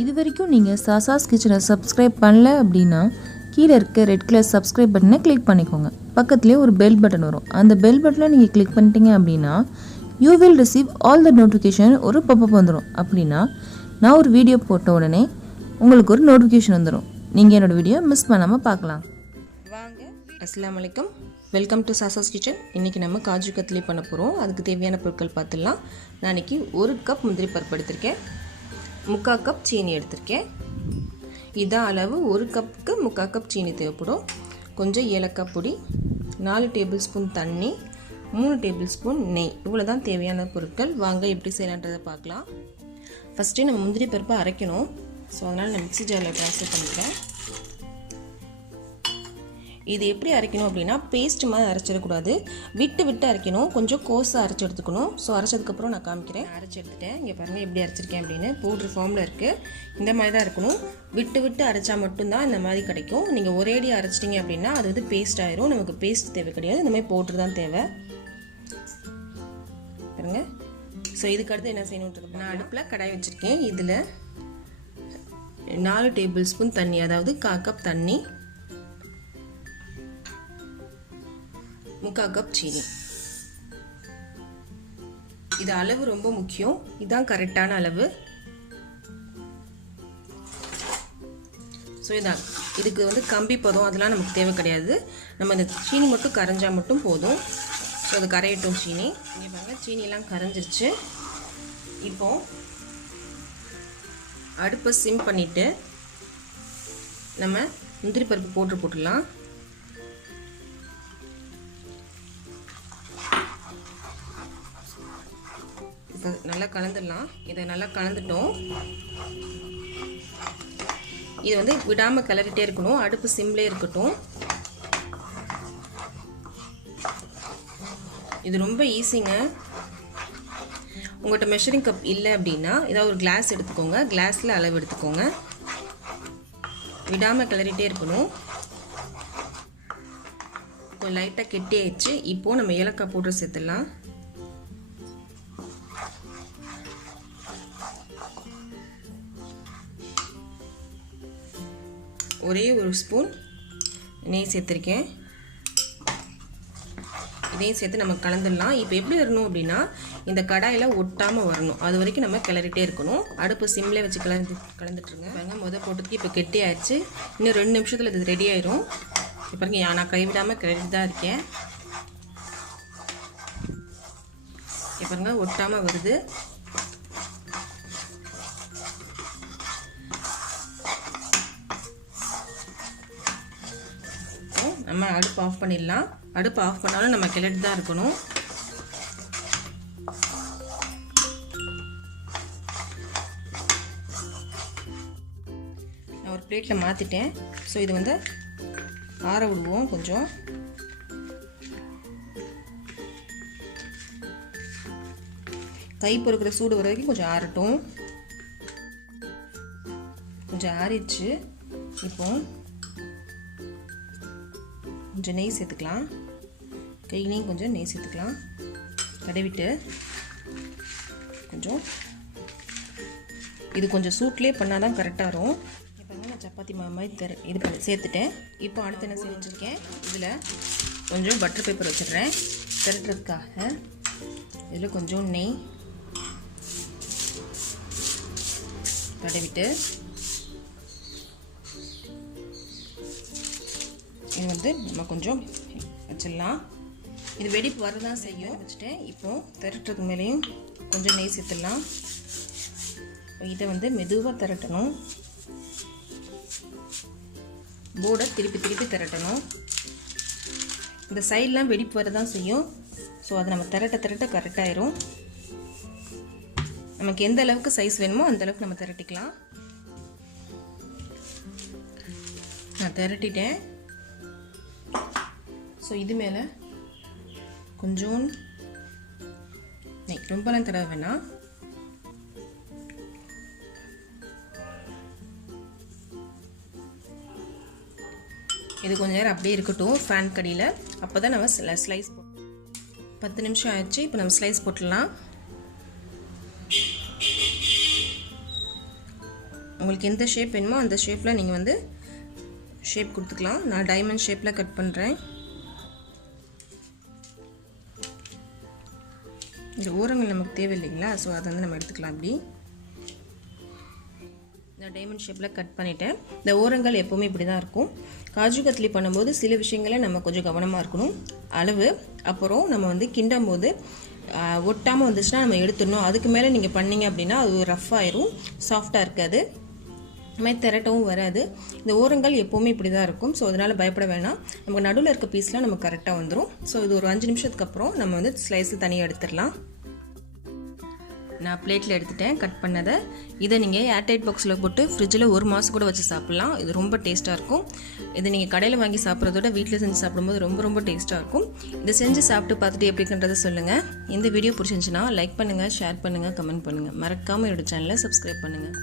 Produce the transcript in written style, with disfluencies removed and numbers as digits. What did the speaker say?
இது வரைக்கும் நீங்கள் சாசாஸ் கிச்சனை சப்ஸ்கிரைப் பண்ணல அப்படின்னா கீழே இருக்க ரெட் கலர் சப்ஸ்கிரைப் பட்டனை கிளிக் பண்ணிக்கோங்க. பக்கத்துலேயே ஒரு பெல் பட்டன் வரும். அந்த பெல் பட்டனை நீங்கள் கிளிக் பண்ணிட்டீங்க அப்படின்னா you will receive all the notification ஒரு பாப்அப் வந்துடும். அப்படின்னா நான் ஒரு வீடியோ போட்ட உடனே உங்களுக்கு ஒரு நோட்டிஃபிகேஷன் வந்துடும். நீங்கள் என்னோடய வீடியோ மிஸ் பண்ணாமல் பார்க்கலாம். வாங்க. அஸ்ஸலாமு அலைக்கும். வெல்கம் டு சாசாஸ் கிச்சன். இன்றைக்கி நம்ம காஜு கத்லி பண்ண போகிறோம். அதுக்கு தேவையான பொருட்கள் பார்த்துடலாம். நான் இன்றைக்கி 1 கப் முந்திரி பருப்பு எடுத்திருக்கேன், 3/4 கப் சீனி எடுத்திருக்கேன். இதான் அளவு. 1 கப்புக்கு 3/4 கப் சீனி தேவைப்படும். கொஞ்சம் ஏலக்காய் பொடி, 4 டேபிள் ஸ்பூன் தண்ணி, 3 டேபிள் ஸ்பூன் நெய். இவ்வளோ தான் தேவையான பொருட்கள். வாங்க எப்படி செய்யலான்றதை பார்க்கலாம். ஃபஸ்ட்டு நம்ம முந்திரி பருப்பை அரைக்கணும். ஸோ அதனால் நான் மிக்ஸி ஜாரில் ட்ரான்ஸ்ஃபர் பண்ணிக்கிறேன். இது எப்படி அரைக்கணும் அப்படின்னா பேஸ்ட் மாதிரி அரைச்சிடக்கூடாது, விட்டு விட்டு அரைக்கணும். கொஞ்சம் கோஸாக அரைச்சி எடுத்துக்கணும். ஸோ அரைச்சதுக்கப்புறம் நான் காமிக்கிறேன். அரைச்சி எடுத்துட்டேன். இங்கே பாருங்கள் எப்படி அரைச்சிருக்கேன் அப்படின்னு. பவுட்ரு ஃபார்மில் இருக்குது. இந்த மாதிரி தான் இருக்கணும். விட்டு விட்டு அரைச்சா மட்டும்தான் இந்த மாதிரி கிடைக்கும். நீங்கள் ஒரேடி அரைச்சிட்டிங்க அப்படின்னா அது வந்து பேஸ்ட் ஆயிரும். நமக்கு பேஸ்ட் தேவை கிடையாது, இந்த மாதிரி பவுட்ரு தான் தேவை. பாருங்க. ஸோ இதுக்கு அடுத்து என்ன செய்யணுன்றது, நான் அடுப்பில் கடாய் வச்சுருக்கேன். இதில் 4 டேபிள் ஸ்பூன் தண்ணி, அதாவது 1/4 கப் தண்ணி, 3/4 கப் சீனி. இது அளவு ரொம்ப முக்கியம். இதுதான் கரெக்டான அளவு. ஸோ இதான். இதுக்கு வந்து கம்பி பதம் அதெல்லாம் நமக்கு தேவை கிடையாது. நம்ம இந்த சீனி மட்டும் கரைஞ்சா மட்டும் போதும். ஸோ அது கரையட்டும் சீனி. இங்கே பாருங்கள், சீனிலாம் கரைஞ்சிருச்சு. இப்போ அடுப்பை சிம் பண்ணிவிட்டு நம்ம முந்திரி பருப்பு போட்டுடலாம். இப்போ நல்லா கலந்துடலாம். இதை நல்லா கலந்துட்டோம். இது வந்து விடாமல் கிளறிட்டே இருக்கணும். அடுப்பு சிம்லேயே இருக்கட்டும். இது ரொம்ப ஈஸிங்க. உங்கள்கிட்ட மெஷரிங் கப் இல்லை அப்படின்னா ஏதாவது ஒரு கிளாஸ் எடுத்துக்கோங்க. கிளாஸில் அளவு எடுத்துக்கோங்க. விடாமல் கிளறிட்டே இருக்கணும். கொஞ்சம் லைட்டாக கெட்டி ஆயிடுச்சு. இப்போது நம்ம ஏலக்காய் பவுடர் சேர்த்துடலாம். ஒரே ஒரு ஸ்பூன் நெய் சேர்த்துருக்கேன். இதையும் சேர்த்து நம்ம கலந்துடலாம். இப்போ எப்படி வரணும் அப்படின்னா இந்த கடாயில் ஒட்டாமல் வரணும். அது வரைக்கும் நம்ம கிளறிட்டே இருக்கணும். அடுப்பு சிம்லேயே வச்சு கலந்துட்டுருங்க. பாருங்க, போட்டதுக்கு இப்போ கெட்டி ஆயிடுச்சு. இன்னும் 2 நிமிஷத்தில் இது ரெடி ஆயிரும். இப்போ பாருங்க, நான் கைவிடாமல் கிளறிட்டு தான் இருக்கேன். இப்போ பாருங்க, ஒட்டாமல் வருது. நம்ம அடுப்பு ஆஃப் பண்ணிடலாம். அடுப்பு ஆஃப் பண்ணாலும் நம்ம கிளறிட்டு தான் இருக்கணும். நான் ஒரு பிளேட்டில் மாற்றிட்டேன். ஸோ இது வந்து ஆற விடுவோம். கொஞ்சம் கை பொறுக்கிற சூடு வர வரைக்கும் கொஞ்சம் ஆறட்டும். கொஞ்சம் ஆறிடுச்சு. இப்போ கொஞ்சம் நெய் சேர்த்துக்கலாம். கையிலையும் கொஞ்சம் நெய் சேர்த்துக்கலாம். தடவிட்டு கொஞ்சம் இது கொஞ்சம் சூட்லேயே பண்ணால் தான் கரெக்டாக வரும். இப்போ நான் சப்பாத்தி மாவு மாதிரி இது பண்ணி சேர்த்துட்டேன். இப்போ அடுத்து என்ன செஞ்சுருக்கேன், இதில் கொஞ்சம் பட்டர் பேப்பர் வச்சிடுறேன் திரட்டுறதுக்காக. இதில் கொஞ்சம் நெய் தடவிட்டு இது வந்து நம்ம கொஞ்சம் வச்சிடலாம். இது வெடிப்பு வரதான் செய்யும். வச்சுட்டேன். இப்போது திரட்டுறதுக்கு மேலேயும் கொஞ்சம் நெய் சேர்த்துடலாம். இதை வந்து மெதுவாக திரட்டணும். போர்டை திருப்பி திருப்பி திரட்டணும். இந்த சைட்லாம் வெடிப்பு வரதான் செய்யும். ஸோ அதை நம்ம திரட்ட கரெக்டாயிரும். நமக்கு எந்த அளவுக்கு சைஸ் வேணுமோ அந்த அளவுக்கு நம்ம திரட்டிக்கலாம். நான் திரட்டிட்டேன். ஸோ இது மேலே கொஞ்சம் நெய், ரொம்பலாம் தடவை வேணாம். இது கொஞ்ச நேரம் அப்படியே இருக்கட்டும் ஃபேன் கடியில். அப்போ தான் நம்ம ஸ்லைஸ் 10 நிமிஷம் ஆயிடுச்சு. இப்போ நம்ம ஸ்லைஸ் போட்டுடலாம். உங்களுக்கு எந்த ஷேப் வேணுமோ அந்த ஷேப்பில் நீங்கள் வந்து ஷேப் கொடுத்துக்கலாம். நான் டைமண்ட் ஷேப்பில் கட் பண்ணுறேன். இந்த ஓரங்கள் நமக்கு தேவையில்லைங்களா, ஸோ அதை வந்து நம்ம எடுத்துக்கலாம். அப்படி இந்த டைமண்ட் ஷேப்பில் கட் பண்ணிவிட்டேன். இந்த ஓரங்கள் எப்போவுமே இப்படி தான் இருக்கும். காஜு கத்லி பண்ணும்போது சில விஷயங்களை நம்ம கொஞ்சம் கவனமாக இருக்கணும். அளவு, அப்புறம் நம்ம வந்து கிண்டும் போது ஒட்டாமல் வந்துச்சுன்னா நம்ம எடுத்துடணும். அதுக்கு மேலே நீங்கள் பண்ணிங்க அப்படின்னா அது ரஃப் ஆயிரும், சாஃப்டாக இருக்காது, மாதிரி திரட்டவும் வராது. இந்த ஓரங்கள் எப்போவுமே இப்படி தான் இருக்கும். ஸோ அதனால் பயப்பட வேணாம். நமக்கு நடுவில் இருக்க பீஸ்லாம் நம்ம கரெக்டாக வந்துடும். ஸோ இது ஒரு 5 நிமிஷத்துக்கு அப்புறம் நம்ம வந்து ஸ்லைஸு தனியாக எடுத்துடலாம். நான் பிளேட்டில் எடுத்துட்டேன் கட் பண்ணதை. இதை நீங்கள் ஏர்டைட் பாக்ஸில் போட்டு ஃப்ரிட்ஜில் 1 மாதம் கூட வச்சு சாப்பிட்லாம். இது ரொம்ப டேஸ்ட்டாக இருக்கும். இதை நீங்கள் கடையில் வாங்கி சாப்பிட்றதோட வீட்டில் செஞ்சு சாப்பிடும்போது ரொம்ப ரொம்ப டேஸ்ட்டாக இருக்கும். இதை செஞ்சு சாப்பிட்டு பார்த்துட்டு எப்படின்றதை சொல்லுங்கள். இந்த வீடியோ பிடிச்சிருந்துச்சுன்னா லைக் பண்ணுங்கள், ஷேர் பண்ணுங்கள், கமெண்ட் பண்ணுங்கள். மறக்காமல் என்னோட சேனலை சப்ஸ்கிரைப் பண்ணுங்கள்.